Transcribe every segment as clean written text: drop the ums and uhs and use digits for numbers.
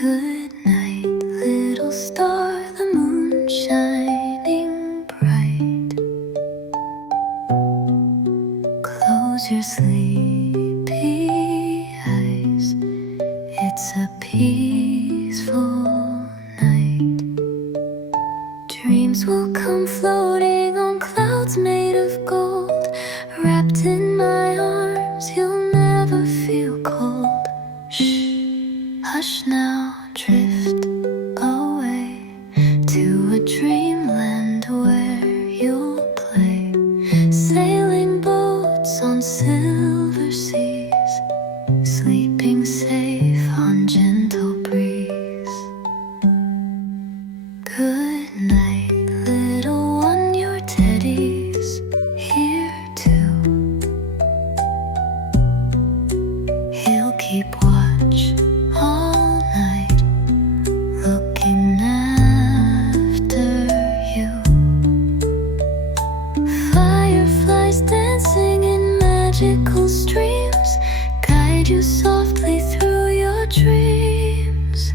Good night, little star, the moon shining bright. Close your sleepy eyes. It's a peaceful night. Dreams will come floating on clouds made of gold. Wrapped in my arms, you'll never feel cold. Shh. Hush now, drift away to a dreamland where you'll play. Sailing boats on silver seas, sleeping safe on gentle breeze. Good night, little one, your teddy's here too. He'll keep watch all night, looking after you. Fireflies dancing in magical streams guide you softly through your dreams.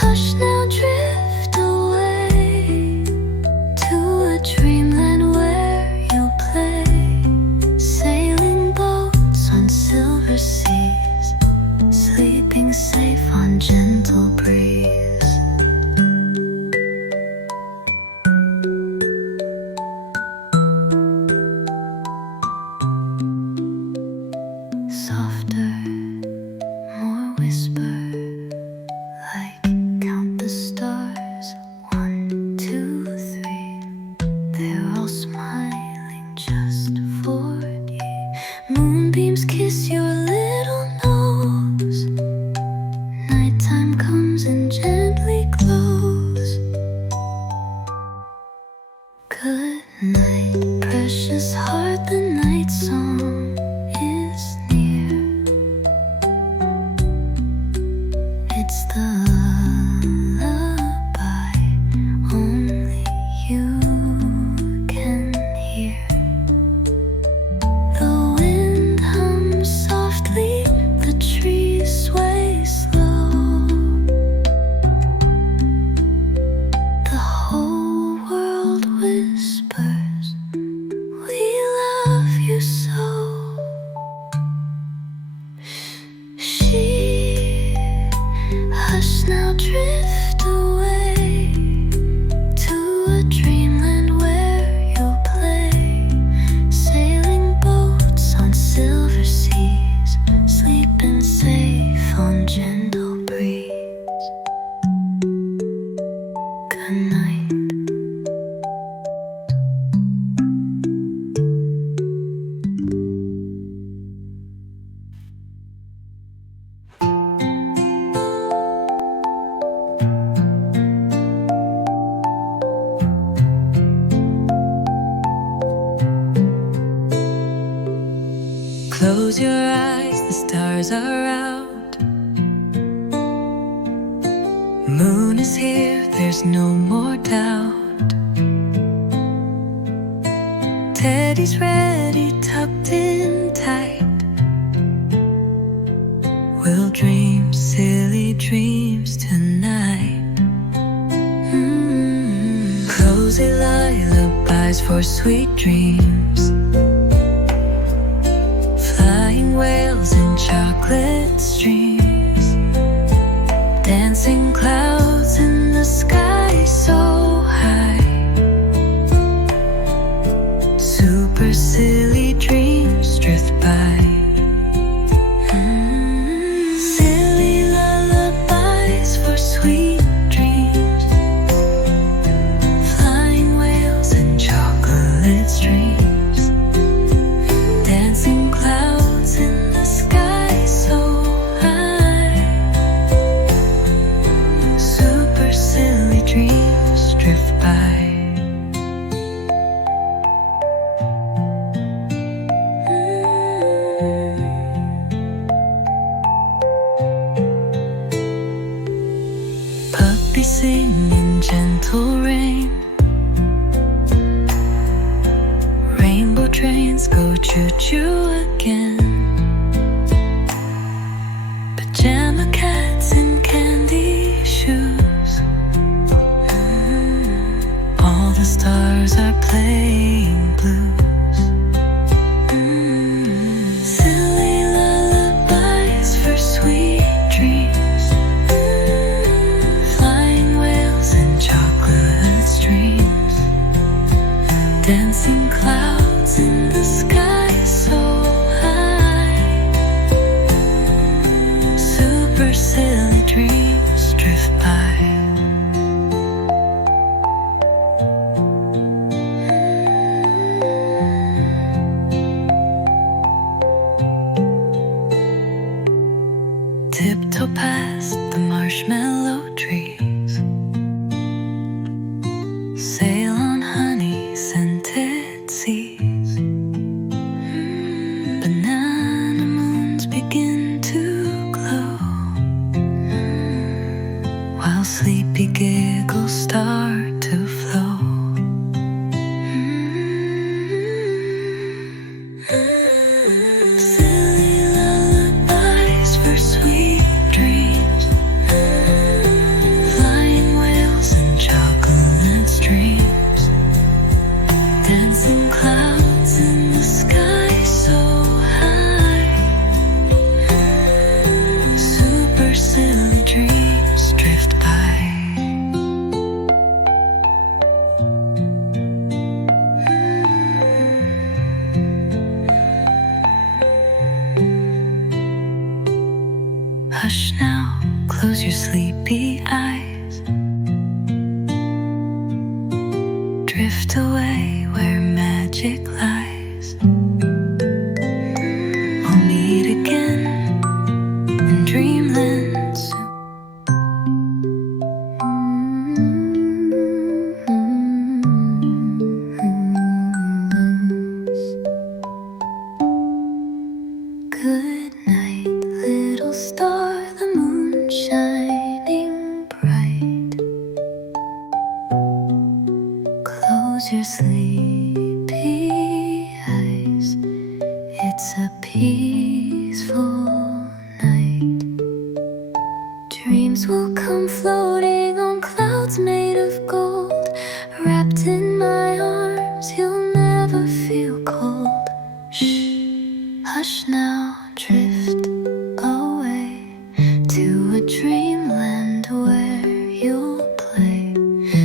Hush now, drift away to a dreamland where you'll play. Sailing boats on silver seas, sleeping safe on gentle breeze. Softer, more whisper, like count the stars, 1, 2, 3. They're all smiling just for you. Moonbeams kiss your little nose. Nighttime comes and gently glows. Good night, precious heart, the night song is near. It's the lullaby only you can hear. The wind hums softly, the trees sway slow. The whole world whispers, we love you so. Hush now, drift away to a dreamland where you'll play. Sailing boats on silver seas, sleeping safe on gentle breeze. Good night. Close your eyes, the stars are out. Moon is here, there's no more doubt. Teddy's ready, tucked in tight. We'll dream silly dreams tonight. Cozy lullabies for sweet dreams. Flying whales in chocolate streams. Dancing clouds in the sky so high. Super silly dreams drift by. Silly lullabies for sweet dreams. Flying whales in chocolate streams. Dancing clouds in the sky so high. Super silly dreams drift by. Puppies sing in gentle rain. Rainbow trains go choo-choo again. But drift by. Tiptoe past the marshmallow trees, sail on honey-scented seas. Banana moons begin to glow, while sleepy giggles start to flow. Silly lullabies for sweet dreams, flying whales and chocolate streams, dancing clouds in the sky so high. Super silly dreams drift by. Hush now, close your sleepy eyes. Drift away where magic lies. We'll meet again in Dreamland soon. Good night, little star, the moon shining bright. Close your sleepy eyes. It's a peaceful night. Dreams will come floating on clouds made of gold. Wrapped in my arms, you'll never feel cold. Shh, hush now, drift away to a dreamland where you'll play.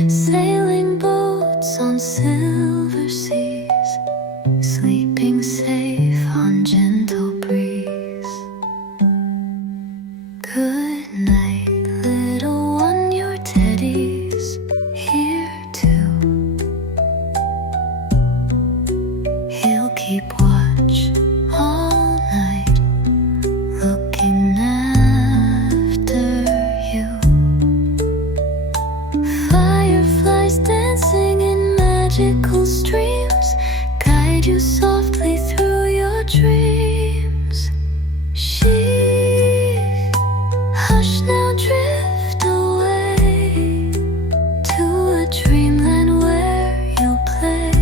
Sailing boats on silver seas, sleeping safe on gentle breeze. Good night, little one, your teddy's here too. He'll keep watch all night, looking after you. Fireflies dancing in magical streams guide you softly through your dreams. Hush now, drift away to a dreamland where you'll play.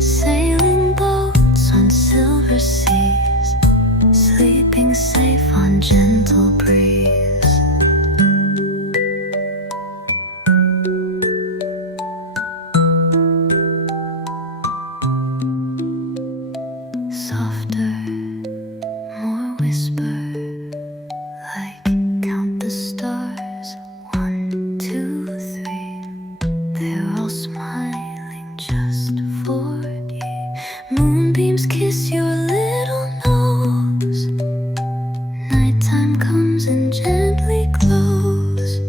Sailing boats on silver seas, sleeping safe on gentle breeze. Softer, more whisper, like count the stars, 1, 2, 3. They're all smiling just for you. Moonbeams kiss your little nose. Nighttime comes and gently glows.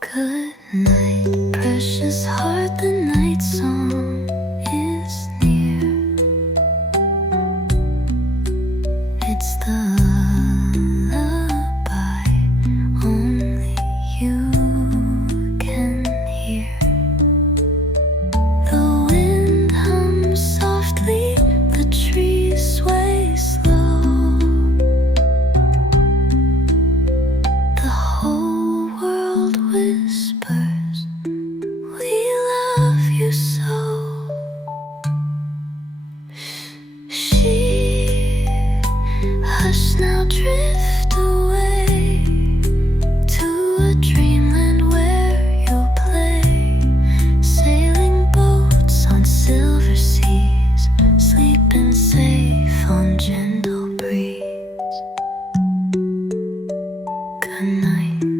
Good night, precious heart, the night song is near. It's the lullaby only you can hear. The wind hums softly, the trees sway slow. The whole world whispers, we love you so. Hush now, drift away to a dreamland where you'll play. Sailing boats on silver seas, sleeping safe on gentle breeze. Good night.